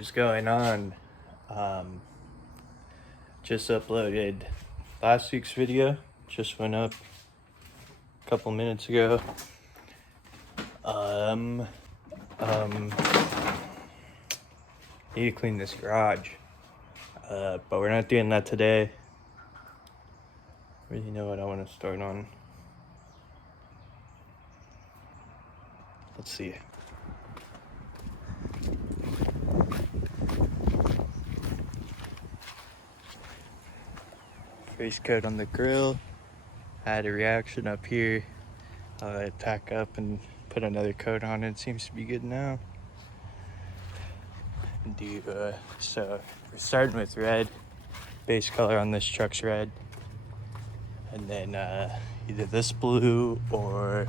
is going on? Just uploaded last week's video, just went up a couple minutes ago. Need to clean this garage, but we're not doing that today. Really know what I want to start on. Let's see. Face coat on the grill. I had a reaction up here. Tack up and put another coat on it. Seems to be good now. So we're starting with red. Base color on this truck's red. And then either this blue or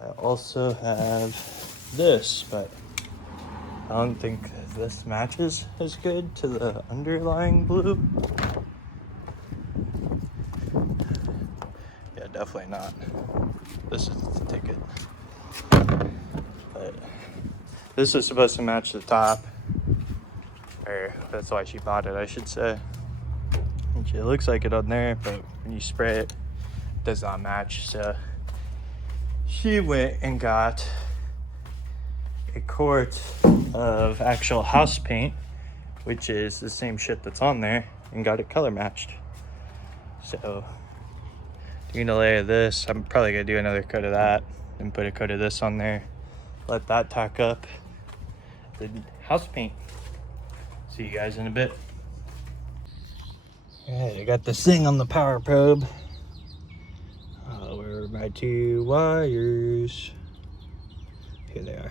I also have this, but I don't think this matches as good to the underlying blue. Yeah, definitely not. This is the ticket. But this is supposed to match the top. Or that's why she bought it, I should say. Which it looks like it on there, but when you spray it, it does not match. So she went and got a quart of actual house paint, which is the same shit that's on there, and got it color matched. So doing a layer of this, I'm probably gonna do another coat of that and put a coat of this on there, let that tack up, then house paint. See you guys in a bit. Alright, I got this thing on the power probe. Where are my two wires? Here they are.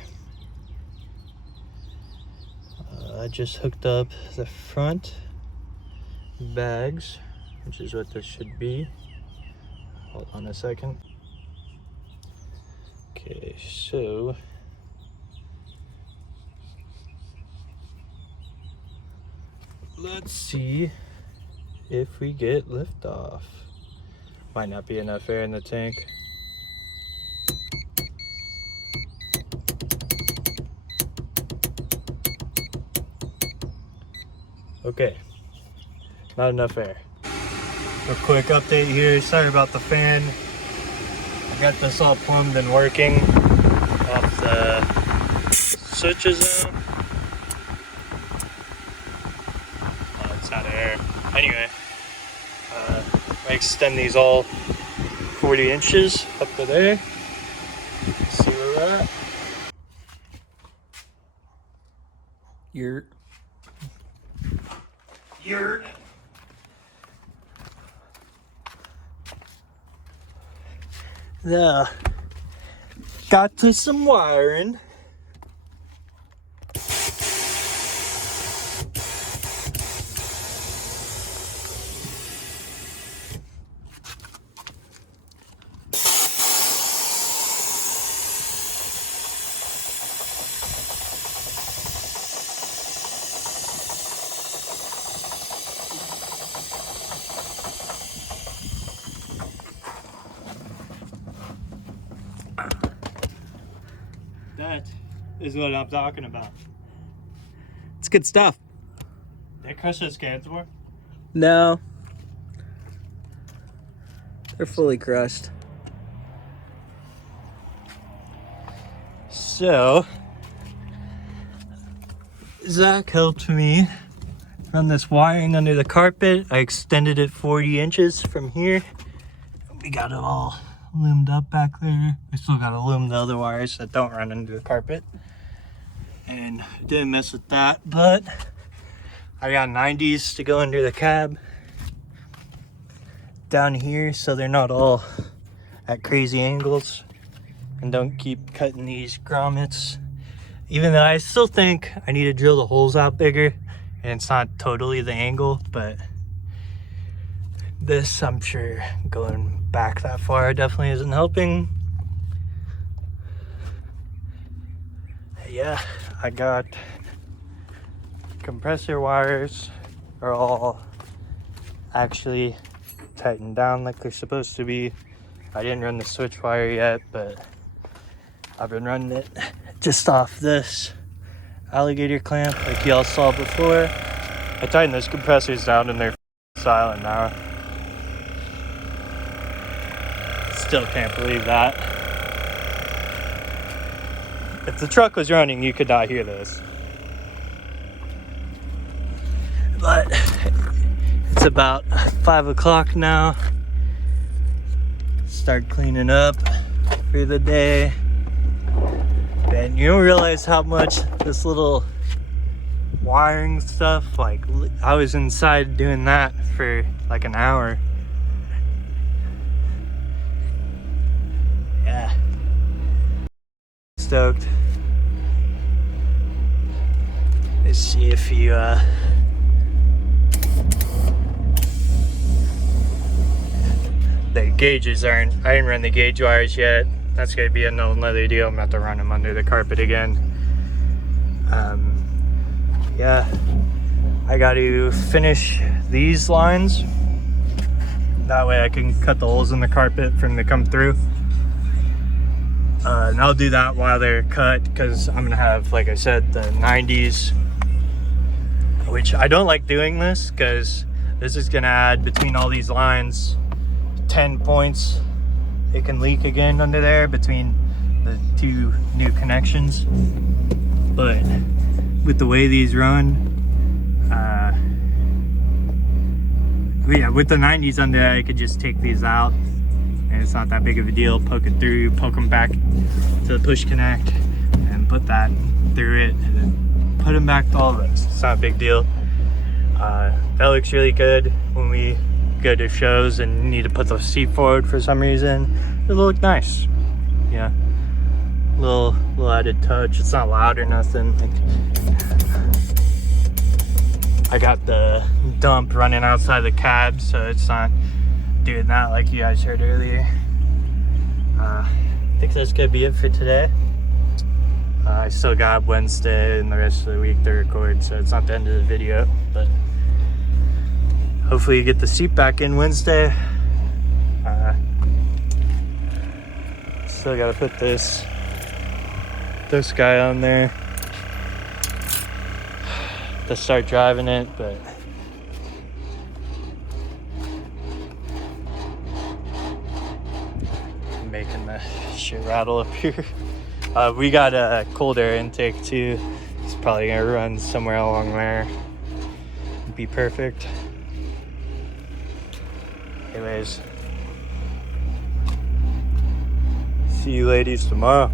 I just hooked up the front bags, which is what this should be. Hold on a second. Okay, so let's see if we get liftoff. Might not be enough air in the tank. Okay, not enough air. A quick update here. Sorry about the fan. I got this all plumbed and working off the switches now. Oh, it's out of air. Anyway, I extend these all 40 inches up to there. See where we're at. Yurt. Yeah. Got to some wiring. That is what I'm talking about. It's good stuff. They crush those cans for? No. They're fully crushed. So, Zach helped me run this wiring under the carpet. I extended it 40 inches from here. We got it all loomed up back there. We still got to loom the other wires that don't run under the carpet. And didn't mess with that, but I got 90s to go under the cab down here so they're not all at crazy angles and don't keep cutting these grommets. Even though I still think I need to drill the holes out bigger, and it's not totally the angle, but this, I'm sure, going back that far definitely isn't helping. Yeah, I got compressor wires are all actually tightened down like they're supposed to be. I didn't run the switch wire yet, but I've been running it just off this alligator clamp like y'all saw before. I tightened those compressors down and they're silent now. Still can't believe that. If the truck was running, you could not hear this. But it's about 5 o'clock now. Start cleaning up for the day. And you don't realize how much this little wiring stuff, like I was inside doing that for like an hour. Yeah. Stoked. Let's see if you the gauges aren't, I didn't run the gauge wires yet. That's gonna be another deal. I'm gonna have to run them under the carpet again. Yeah, I got to finish these lines. That way I can cut the holes in the carpet for them to come through. And I'll do that while they're cut because I'm gonna have, like I said, the 90s, which I don't like doing this because this is gonna add between all these lines 10 points. It can leak again under there between the two new connections. But with the way these run, yeah, with the 90s under there, I could just take these out and it's not that big of a deal. Poke it through, poke them back to the push connect and put that through it and then put them back to all this. It's not a big deal. That looks really good when we go to shows and need to put the seat forward for some reason. It'll look nice. Yeah. Little added touch. It's not loud or nothing. I got the dump running outside the cab, so it's not doing that like you guys heard earlier. I think that's gonna be it for today. I still got Wednesday and the rest of the week to record, so it's not the end of the video, but hopefully you get the seat back in Wednesday. Still gotta put this guy on there to start driving it, but I'm making the shit rattle up here. We got a cold air intake too. It's probably gonna run somewhere along there. Be perfect. Anyways, see you ladies tomorrow.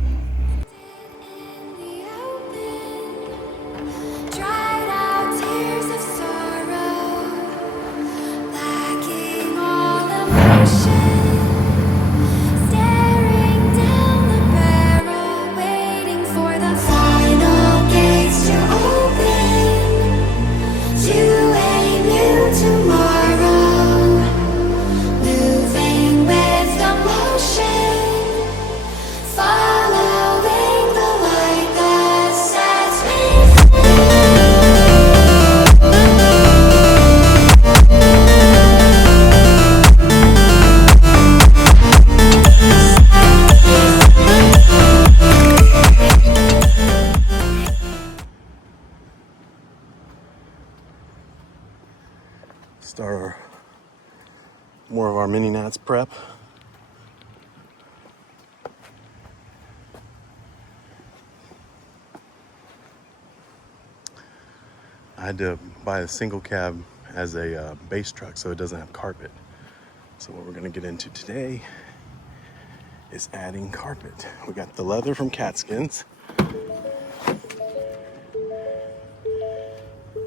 Start more of our mini nats prep. I had to buy a single cab as a base truck so it doesn't have carpet. So what we're gonna get into today is adding carpet. We got the leather from Catskins. And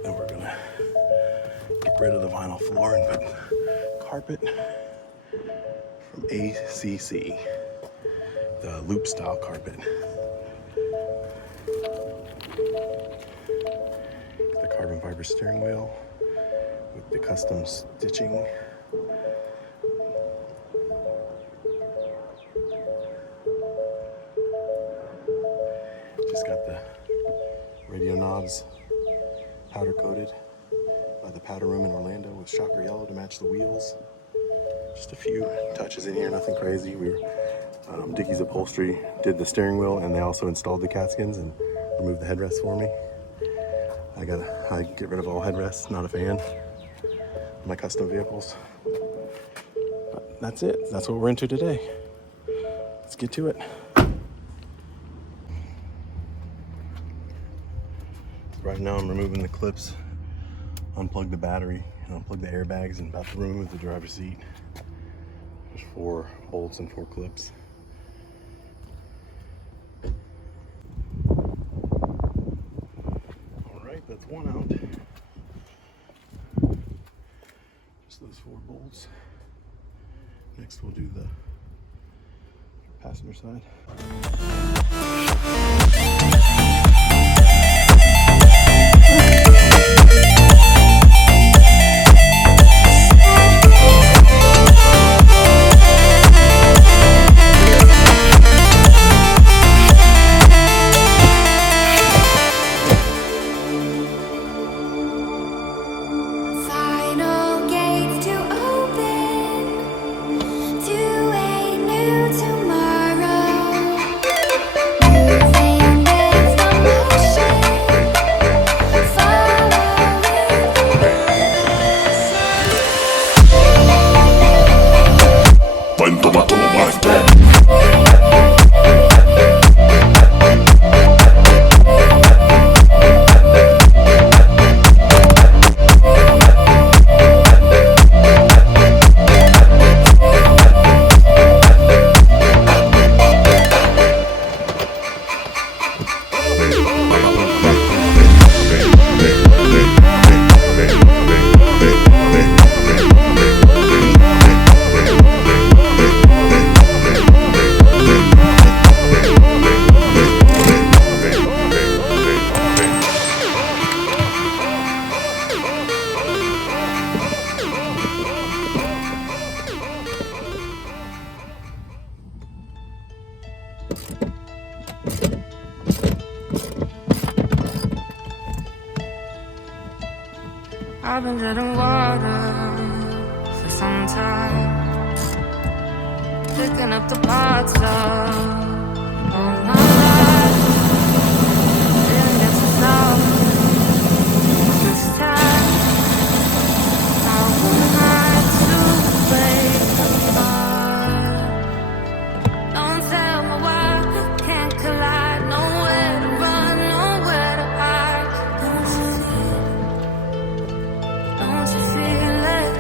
we're gonna get rid of the vinyl floor and put carpet from ACC, the loop style carpet. The carbon fiber steering wheel with the custom stitching. Just got the radio knobs powder coated by the powder room in Orlando with shocker yellow to match the wheels. Just a few touches in here, nothing crazy. We were Dickey's Upholstery did the steering wheel, and they also installed the cat skins and removed the headrest for me. I get rid of all headrests, not a fan of my custom vehicles. But that's it. That's what we're into today. Let's get to it. Right now I'm removing the clips, unplug the battery, and unplug the airbags, and about to remove the driver's seat. There's 4 bolts and 4 clips. Alright, that's one out. Just those 4 bolts. Next we'll do the passenger side. I've been drinking water for some time, picking up the parts of all my life. Didn't get to stop this time. I won't have to wait apart. Don't tell me why we can't collide. Nowhere to run, nowhere to hide. Don't you feel it?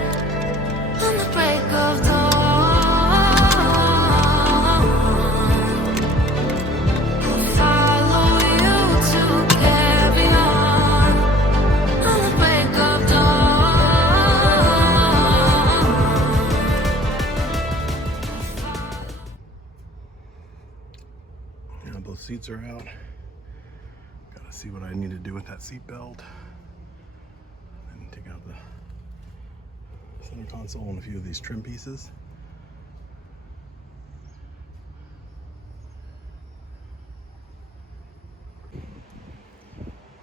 On the break of dawn, I'll follow you to carry on. On the break of dawn. Now both seats are out. Gotta see what I need to do with that seat belt. And take out the center console and a few of these trim pieces.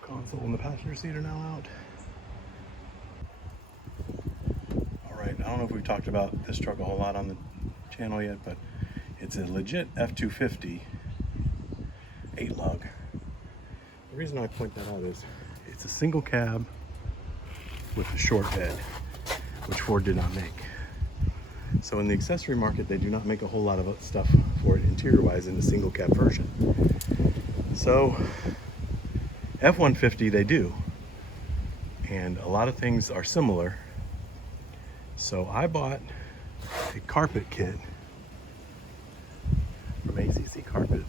Console and the passenger seat are now out. Alright, I don't know if we've talked about this truck a whole lot on the channel yet, but it's a legit F-250 8-lug. The reason I point that out is it's a single cab with a short bed, which Ford did not make. So in the accessory market, they do not make a whole lot of stuff for it interior-wise in the single cab version. So F-150 they do, and a lot of things are similar. So I bought a carpet kit from ACC Carpet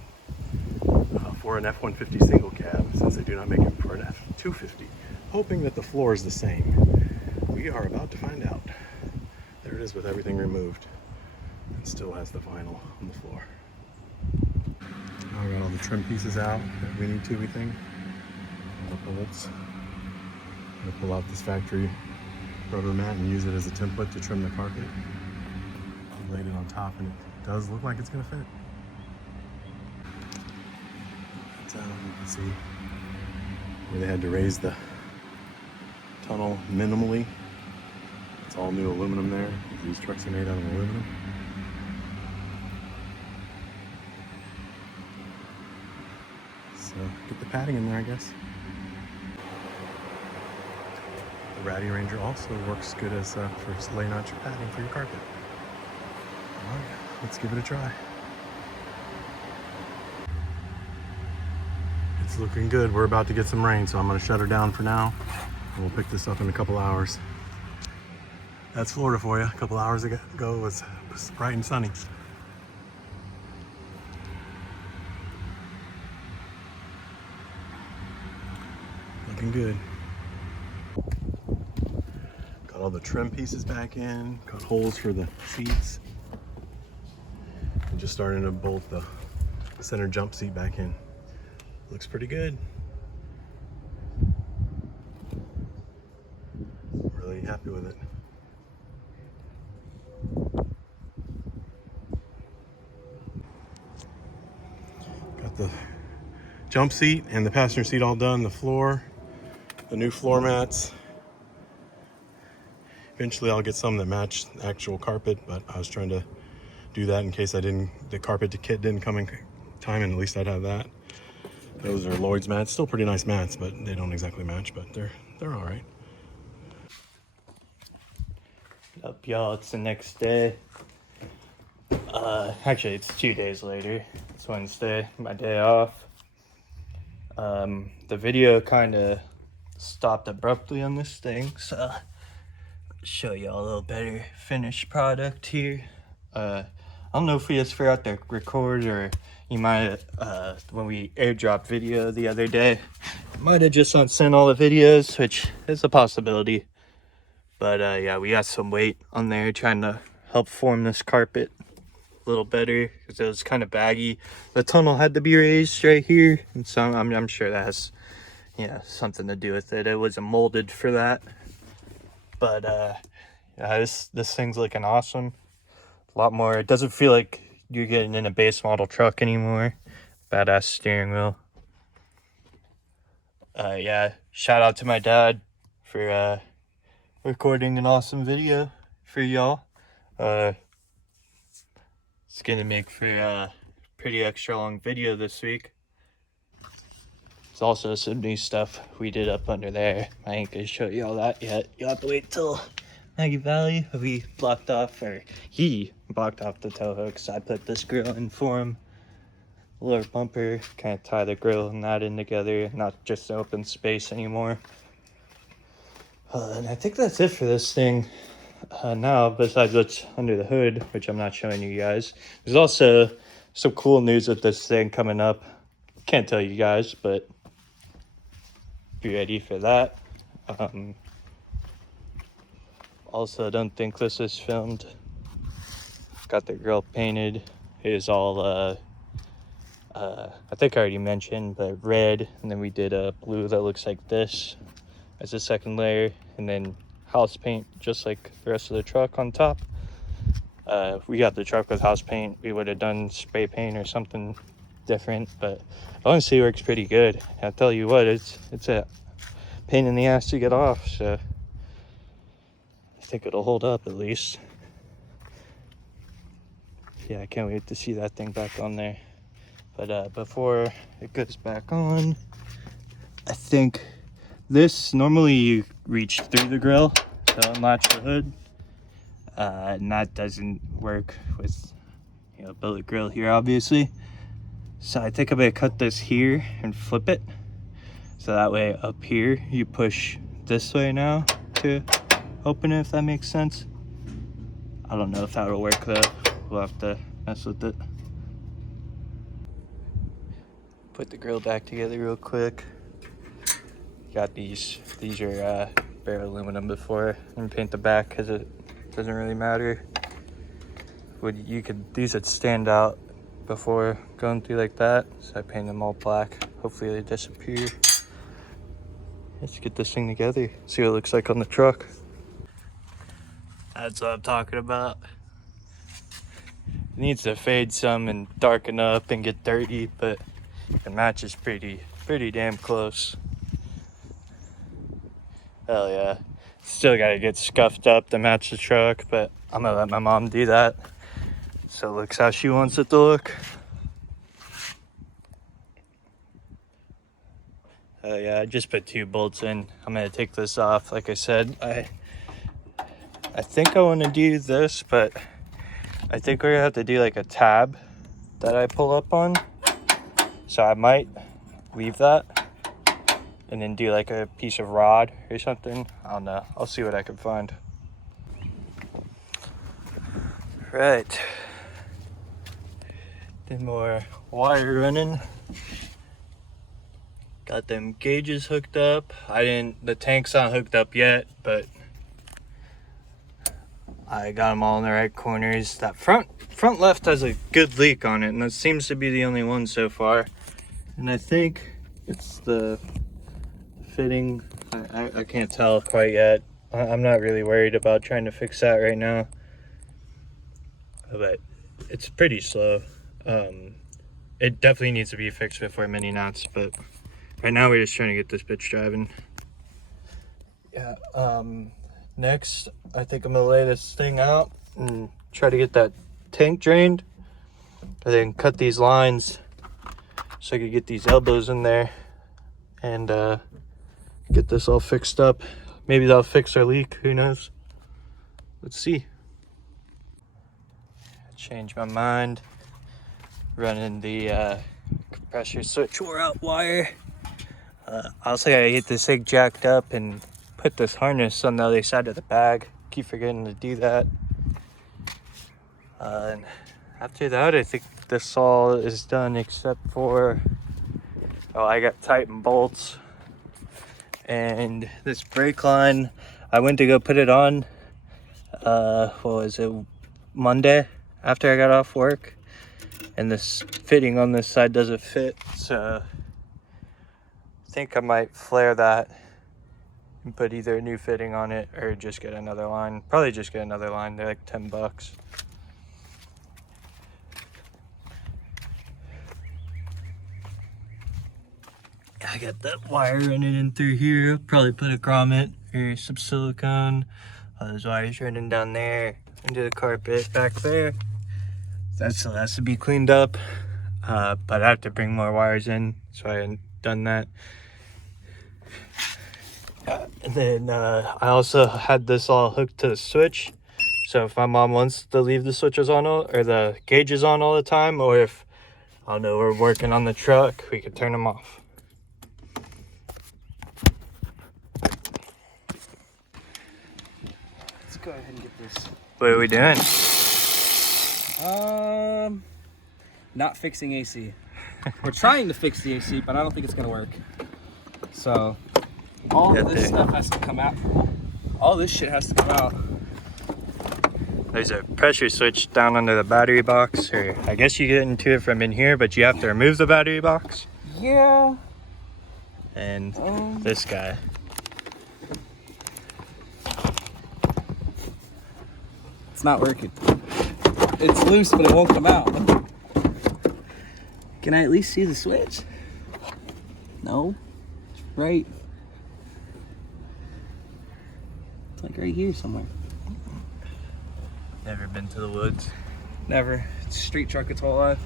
for an F-150 single cab, since they do not make it for an F-250, hoping that the floor is the same. We are about to find out. There it is with everything removed, and still has the vinyl on the floor. Now I got all the trim pieces out that we need to, we think. All the bolts. I'm gonna pull out this factory rubber mat and use it as a template to trim the carpet. I laid it on top and it does look like it's gonna fit. You can see where they had to raise the tunnel minimally. It's all new aluminum there. These trucks are made out of aluminum. get the padding in there, I guess. The Ratty Ranger also works good as for laying out your padding for your carpet. All right, let's give it a try. It's looking good. We're about to get some rain, so I'm gonna shut her down for now. And we'll pick this up in a couple hours. That's Florida for you. A couple hours ago it was bright and sunny. Looking good. Got all the trim pieces back in, got holes for the seats. And just starting to bolt the center jump seat back in. Looks pretty good. Really happy with it. Got the jump seat and the passenger seat all done, the floor, the new floor mats. Eventually I'll get some that match the actual carpet, but I was trying to do that in case the carpet kit didn't come in time, and at least I'd have that. Those are Lloyd's mats, still pretty nice mats, but they don't exactly match, but they're all right. What up, y'all? It's the next day. Actually, it's 2 days later. It's Wednesday, my day off. The video kind of stopped abruptly on this thing, so I'll show y'all a little better finished product here. I don't know if we just forgot to record, or you might, when we airdrop video the other day, might have just unsent all the videos, which is a possibility. But yeah, we got some weight on there trying to help form this carpet a little better, because it was kind of baggy. The tunnel had to be raised right here, and so I'm sure that has, yeah, something to do with it. It wasn't molded for that. But yeah, this thing's looking awesome. A lot more. It doesn't feel like you're getting in a base model truck anymore. Badass steering wheel. Yeah, shout out to my dad for recording an awesome video for y'all. It's gonna make for a pretty extra long video this week. There's also some new stuff we did up under there. I ain't gonna show y'all that yet. You'll have to wait till Maggie Valley. We blocked off, or he blocked off the tow hooks. I put this grill in for him. Lower bumper, kind of tie the grill and that in together, not just open space anymore. And I think that's it for this thing now, besides what's under the hood, which I'm not showing you guys. There's also some cool news with this thing coming up. Can't tell you guys, but be ready for that. Also, don't think this is filmed. Got the grill painted. It is all I think I already mentioned, but red, and then we did a blue that looks like this as a second layer, and then house paint just like the rest of the truck on top. If we got the truck with house paint, we would have done spray paint or something different, but honestly, it works pretty good. I'll tell you what, it's a pain in the ass to get off, so I think it'll hold up at least. Yeah, I can't wait to see that thing back on there. But before it goes back on, I think this, normally you reach through the grill to unlatch the hood, and that doesn't work with, you know, billet grill here, obviously. So I think I'm gonna cut this here and flip it, so that way up here you push this way now to open it, if that makes sense. I don't know if that'll work though. We'll have to mess with it. Put the grill back together real quick. Got these are bare aluminum before, and paint the back because it doesn't really matter. These would stand out before going through like that, so I paint them all black. Hopefully they disappear. Let's get this thing together, see what it looks like on the truck. That's what I'm talking about. It needs to fade some and darken up and get dirty, but the match is pretty damn close. Hell yeah. Still gotta get scuffed up to match the truck, but I'm gonna let my mom do that, so it looks how she wants it to look. Yeah, I just put 2 bolts in. I'm gonna take this off. Like I said, I think I want to do this, but I think we're gonna have to do like a tab that I pull up on. So I might leave that and then do like a piece of rod or something. I don't know. I'll see what I can find. Right. Then more wire running. Got them gauges hooked up. The tank's not hooked up yet, but I got them all in the right corners. That front left has a good leak on it, and that seems to be the only one so far. And I think it's the fitting. I can't tell quite yet. I'm not really worried about trying to fix that right now, but it's pretty slow. It definitely needs to be fixed before mini knots, but right now we're just trying to get this bitch driving. Yeah, next I think I'm gonna lay this thing out and try to get that tank drained, and then cut these lines so I could get these elbows in there and get this all fixed up. Maybe that'll fix our leak, who knows? Let's see. Changed my mind. Running the compressor switch wore out wire. Also gotta get this thing jacked up and put this harness on the other side of the bag. Keep forgetting to do that. And after that, I think this all is done except for, oh, I got Titan bolts and this brake line. I went to go put it on, what was it, Monday after I got off work, and this fitting on this side doesn't fit, so I think I might flare that and put either a new fitting on it or just get another line. Probably just get another line. They're like 10 bucks. I got that wire running in through here. Probably put a grommet or some silicone. Those wires running down there into the carpet back there. That still has to be cleaned up, but I have to bring more wires in, so I hadn't done that. And then I also had this all hooked to the switch, so if my mom wants to leave the switches on or the gauges on all the time, or if, I don't know, we're working on the truck, we could turn them off. Let's go ahead and get this. What are we doing? Not fixing AC. We're trying to fix the AC, but I don't think it's gonna work. So, all of this stuff has to come out. All this shit has to come out. There's a pressure switch down under the battery box, or I guess you get into it from in here, but you have to remove the battery box. Yeah. And this guy. It's not working. It's loose, but it won't come out. Can I at least see the switch? No. It's right. It's like right here somewhere. Never been to the woods. Never. It's a street truck its whole life.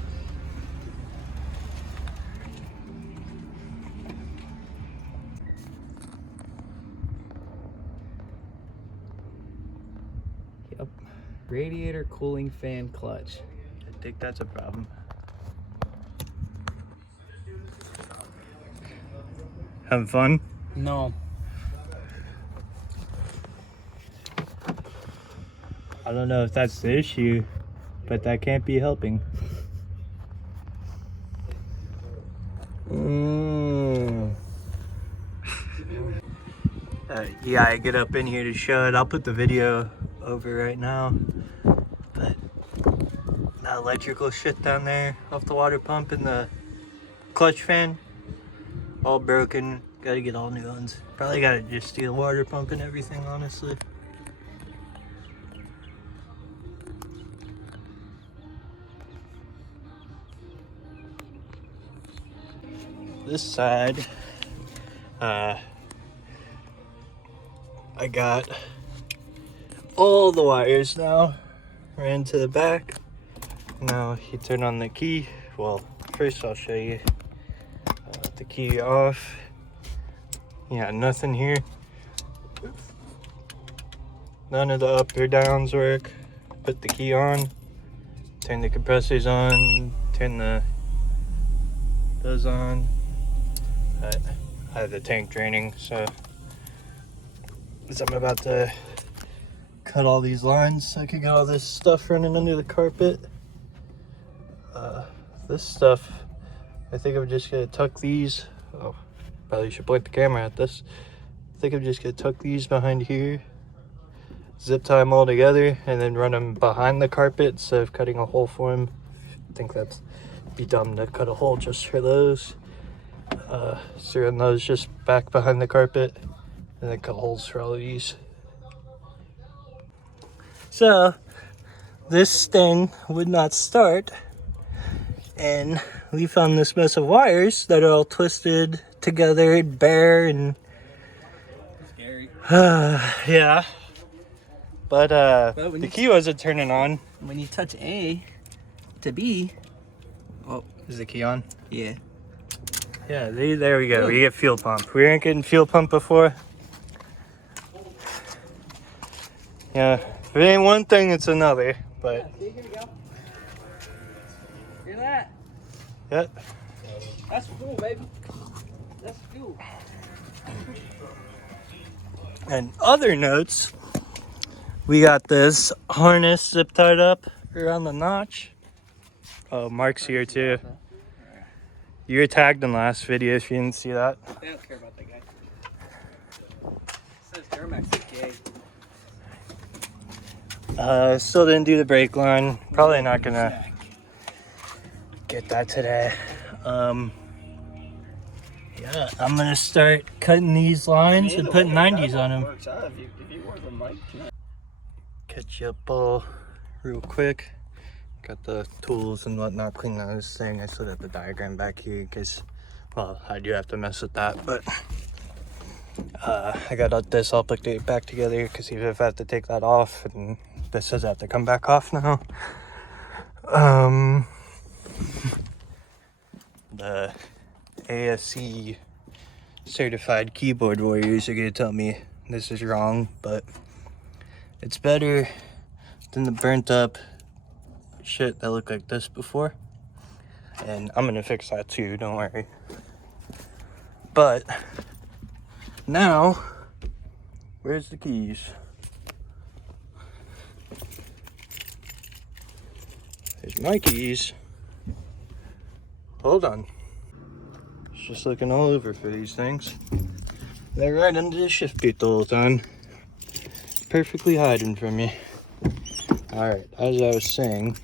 Yep. Radiator cooling fan clutch. I think that's a problem. Having fun? No. I don't know if that's the issue, but that can't be helping. Yeah, I get up in here to show it. I'll put the video over right now. But that electrical shit down there off the water pump and the clutch fan, all broken. Gotta get all new ones. Probably gotta just do the water pump and everything, honestly. This side, I got all the wires now ran to the back. Now you turn on the key. Well, first I'll show you the key off. Yeah, nothing here. None of the up or downs work. Put the key on, turn the compressors on, turn those on. I have the tank draining, so I'm about to cut all these lines so I can get all this stuff running under the carpet. This stuff, I think I'm just gonna tuck these. Oh, probably should point the camera at this. I think I'm just gonna tuck these behind here, zip tie them all together, and then run them behind the carpet instead of cutting a hole for them. I think that'd be dumb to cut a hole just for those. So run those just back behind the carpet, and then cut holes for all of these. So this thing would not start, and we found this mess of wires that are all twisted together and bare and Scary. yeah. But when the you key wasn't turning on. When you touch A to B, oh, Is the key on? yeah. Yeah, there we go. We get fuel pump. We weren't getting fuel pump before. Yeah, if it ain't one thing, it's another. But See, here we go. Hear that? yeah, That's fuel, baby. That's fuel. and other notes, we got this harness zip tied up around the notch. Oh, Mark's here too. You were tagged in the last video if you didn't see that. They don't care about that guy. It says Duramax is gay. Still didn't do the brake line. Probably not gonna get that today. Yeah, I'm gonna start cutting these lines and putting 90s on them. Catch you up all real quick. Got the tools and whatnot cleaning out this thing. I still got the diagram back here because, well, I do have to mess with that, but I got this all put back together because even if I have to take that off, and this does have to come back off now. The ASC certified keyboard warriors are gonna tell me this is wrong, but it's better than the burnt up shit that looked like this before, and I'm gonna fix that too, don't worry. But now, where's the keys? There's my keys. Hold on. It's just looking all over for these things. They're right under the shift gate the whole time, perfectly hiding from me. Alright, as I was saying,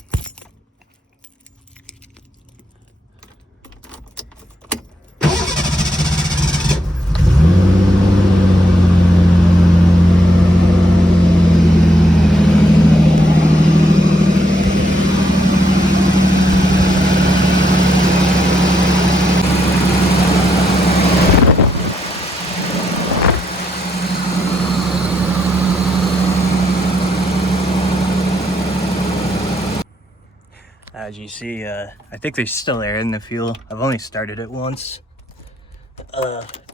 as you see, I think there's still air in the fuel. I've only started it once,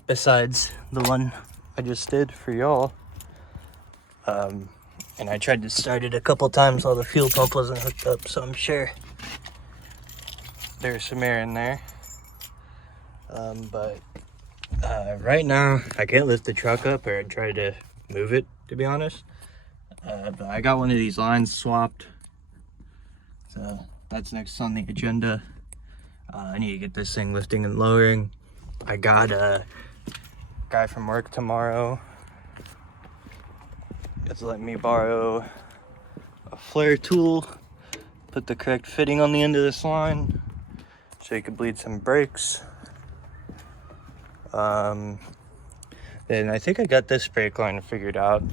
besides the one I just did for y'all. And I tried to start it a couple times while the fuel pump wasn't hooked up, so I'm sure there's some air in there. But right now, I can't lift the truck up or try to move it, to be honest. But I got one of these lines swapped, so that's next on the agenda. I need to get this thing lifting and lowering. I got a guy from work tomorrow. It's letting me borrow a flare tool, put the correct fitting on the end of this line so you can bleed some brakes. Then I think I got this brake line figured out.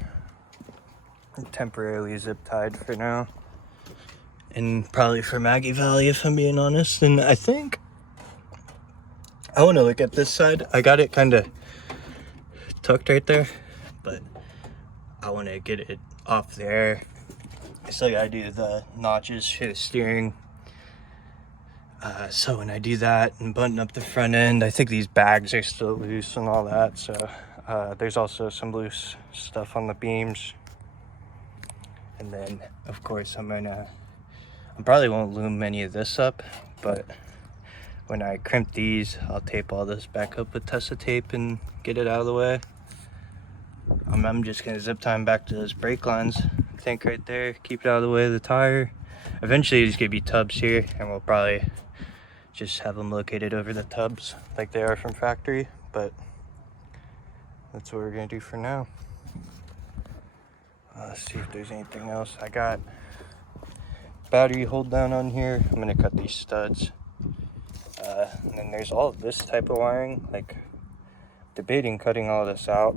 I'm temporarily zip tied for now. And probably for Maggie Valley, if I'm being honest. And I think I want to look at this side. I got it kind of tucked right there, but I want to get it off there. I still got to do the notches for the steering. So when I do that and button up the front end, I think these bags are still loose and all that. So There's also some loose stuff on the beams. And then, of course, I probably won't loom any of this up, but when I crimp these, I'll tape all this back up with Tessa tape and get it out of the way. I'm just gonna zip tie back to those brake lines, I think, right there, keep it out of the way of the tire. Eventually there's gonna be tubs here, and we'll probably just have them located over the tubs like they are from factory, but that's what we're gonna do for now. Let's see if there's anything else. I got battery hold down on here. I'm gonna cut these studs. And then there's all of this type of wiring, like debating cutting all this out.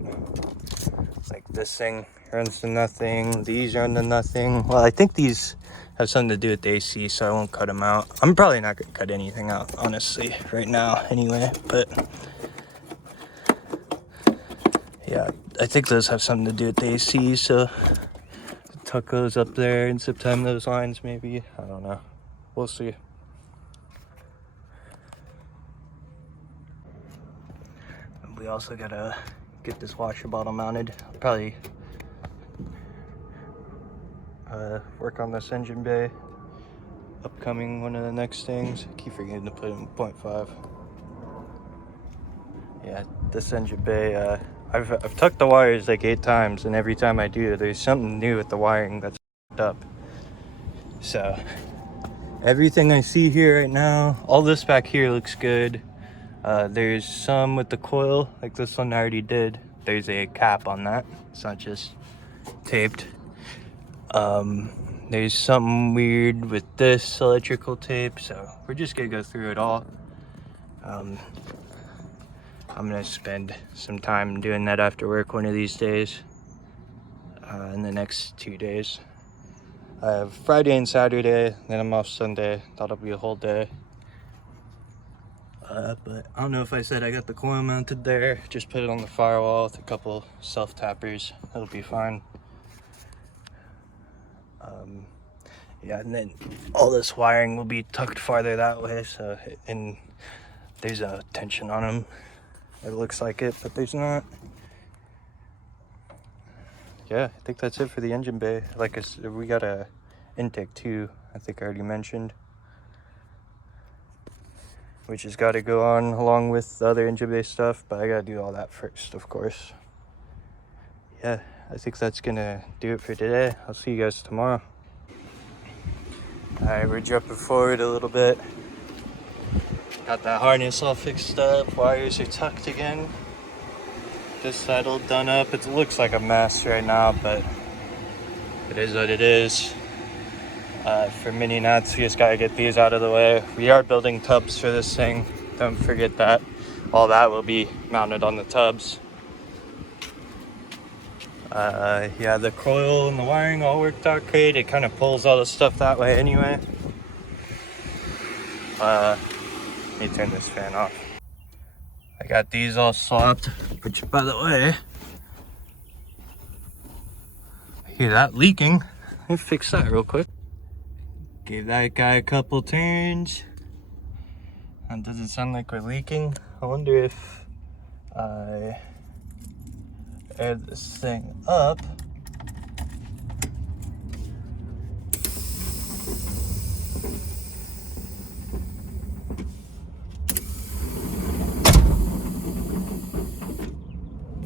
Like this thing runs to nothing, these run to nothing. Well, I think these have something to do with the AC, so I won't cut them out. I'm probably not gonna cut anything out, honestly, right now anyway, but yeah, I think those have something to do with the AC, so tuck those up there and zip tie those lines maybe. I don't know. We'll see. We also gotta get this washer bottle mounted. I'll probably work on this engine bay. Upcoming, one of the next things. I keep forgetting to put it in 0.5. Yeah, this engine bay, I've tucked the wires like 8 times, and every time I do, there's something new with the wiring that's up. So everything I see here right now, all this back here looks good. There's some with the coil, like this one I already did. There's a cap on that, it's not just taped. There's something weird with this electrical tape, so we're just gonna go through it all. I'm gonna spend some time doing that after work one of these days, in the next 2 days. I have Friday and Saturday, then I'm off Sunday. That'll be a whole day. But I don't know if I said I got the coil mounted there. Just put it on the firewall with a couple self tappers. It'll be fine. Yeah, and then all this wiring will be tucked farther that way. So, and there's a tension on them. It looks like it, but there's not. Yeah, I think that's it for the engine bay. Like I said, we got a intake too, I think I already mentioned, which has got to go on along with the other engine bay stuff, but I got to do all that first, of course. Yeah, I think that's gonna do it for today. I'll see you guys tomorrow. All right, we're jumping forward a little bit. Got that harness all fixed up, wires are tucked again. This side all done up. It looks like a mess right now, but it is what it is. For mini nuts, we just gotta get these out of the way. We are building tubs for this thing, don't forget that. All that will be mounted on the tubs. Yeah, the coil and the wiring all worked out great. It kind of pulls all the stuff that way anyway. Let me turn this fan off. I got these all swapped, which, by the way, I hear that leaking. Let me fix that real quick. Gave that guy a couple turns. That doesn't sound like we're leaking. I wonder if I air this thing up.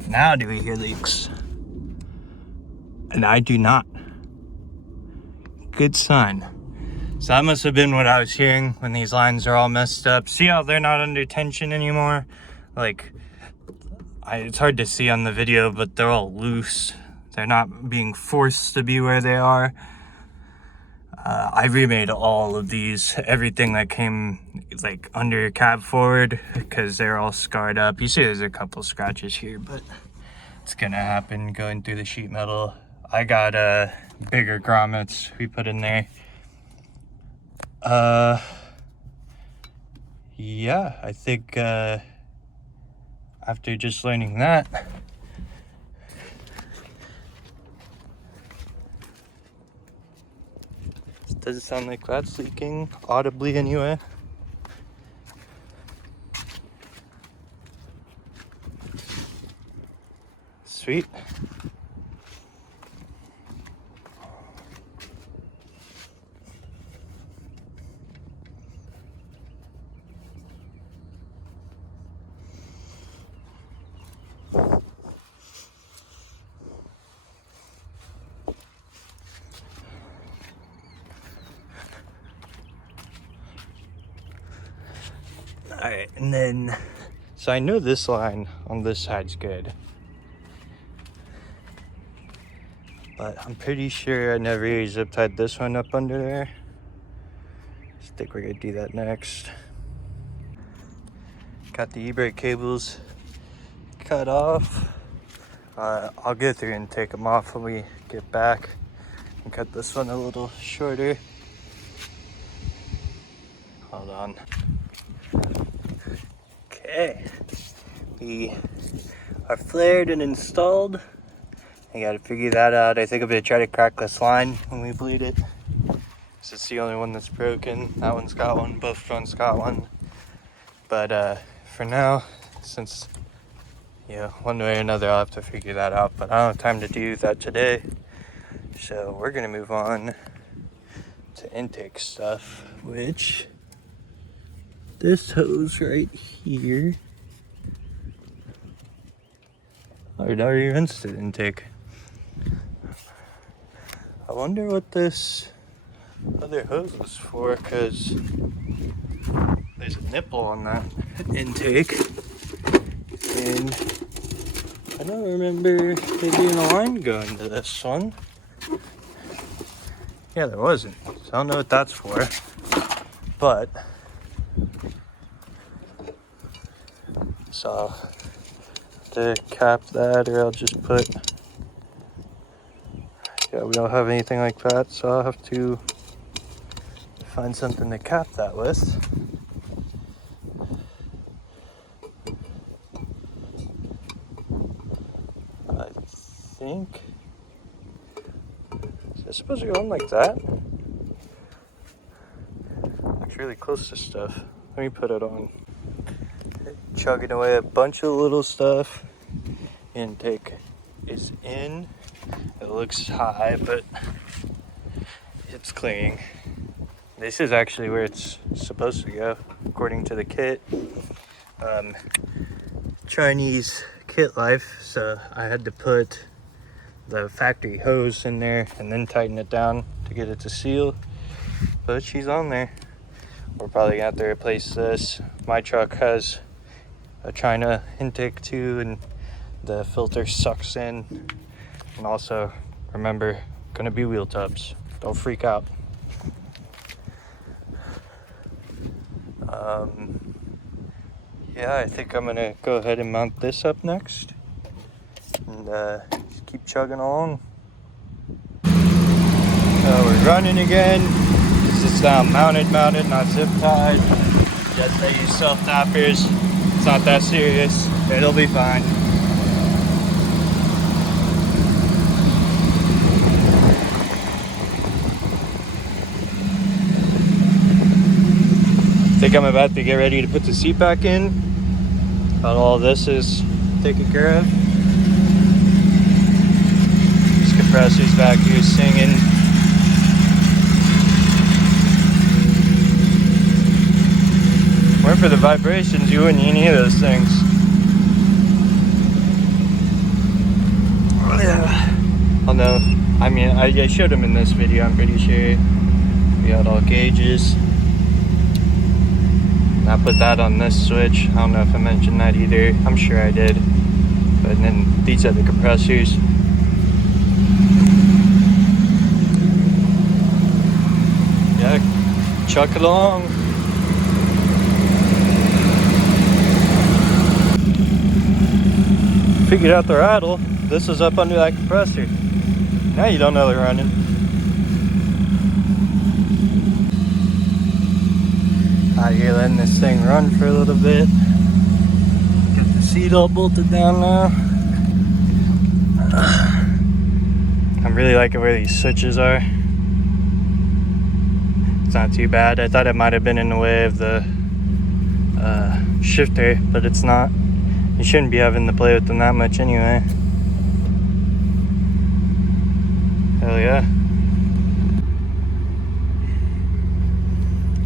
Now do we hear leaks? And I do not. Good sign. So that must have been what I was hearing when these lines are all messed up. See how they're not under tension anymore? Like, it's hard to see on the video, but they're all loose. They're not being forced to be where they are. I remade all of these, everything that came like under cab forward, because they're all scarred up. You see there's a couple scratches here, but it's gonna happen going through the sheet metal. I got bigger grommets we put in there. Yeah, I think after just learning that, it doesn't sound like that's leaking audibly anyway. sweet. Alright, and then, so I know this line on this side's good. But I'm pretty sure I never really zip tied this one up under there. I think we're gonna do that next. Got the e-brake cables cut off. I'll go through and take them off when we get back and cut this one a little shorter. Hold on. Okay, we are flared and installed. I gotta figure that out. I think I'm gonna try to crack this line when we bleed it. This is the only one that's broken. That one's got one, both fronts got one. But for now, since, one way or another I'll have to figure that out, but I don't have time to do that today. So we're gonna move on to intake stuff, which this hose right here, or your instant intake. I wonder what this other hose is for, because there's a nipple on that intake, and I don't remember there being a line going to this one. Yeah, there wasn't, so I don't know what that's for, but so to cap that, or I'll just put, we don't have anything like that, so I'll have to find something to cap that with. I think, is it supposed to go on like that? Looks really close to stuff. Let me put it on. Chugging away a bunch of little stuff. Intake is in. It looks high, but it's clearing. This is actually where it's supposed to go, according to the kit. Chinese kit life, so I had to put the factory hose in there and then tighten it down to get it to seal. But she's on there. We're probably gonna have to replace this. My truck has a China intake too, and the filter sucks in. And also, remember, gonna be wheel tubs. Don't freak out. Yeah, I think I'm gonna go ahead and mount this up next, and just keep chugging along. We're running again. This is now mounted, not zip tied. Yes, I use self tappers. It's not that serious. It'll be fine. I think I'm about to get ready to put the seat back in. But all this is taken care of. This compressor's back here singing. Weren't for the vibrations, you wouldn't need any of those things. Yeah. Oh no, I mean, I showed them in this video, I'm pretty sure. We got all gauges. I put that on this switch. I don't know if I mentioned that either. I'm sure I did. But then these are the compressors. Yeah, chuck it along. Figured out the rattle. This is up under that compressor. Now you don't know they're running. Out here letting this thing run for a little bit. Get the seat all bolted down now. I'm really liking where these switches are. It's not too bad. I thought it might have been in the way of the shifter, but it's not. You shouldn't be having to play with them that much anyway. Hell yeah.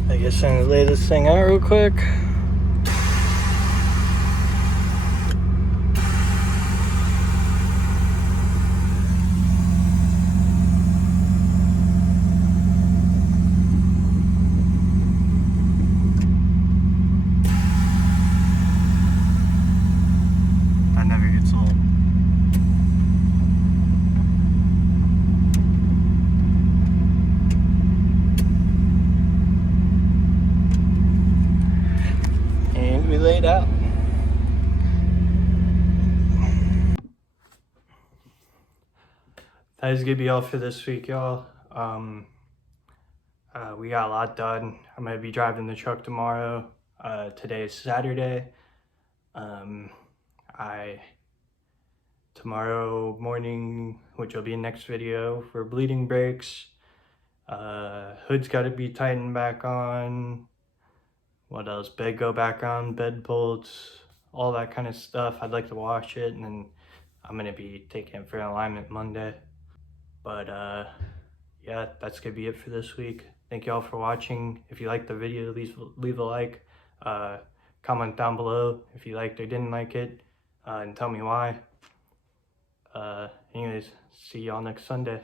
I guess I'm gonna lay this thing out real quick. That never gets old. And we laid out. That is gonna be all for this week, y'all. We got a lot done. I'm gonna be driving the truck tomorrow. Today is Saturday. Tomorrow morning, which will be next video, for bleeding brakes. Hood's got to be tightened back on. What else? Bed go back on, bed bolts, all that kind of stuff. I'd like to wash it, and then I'm gonna be taking it for alignment Monday. But yeah, that's gonna be it for this week. Thank y'all for watching. If you liked the video, leave a like. Comment down below if you liked or didn't like it, and tell me why. Anyways, see y'all next Sunday.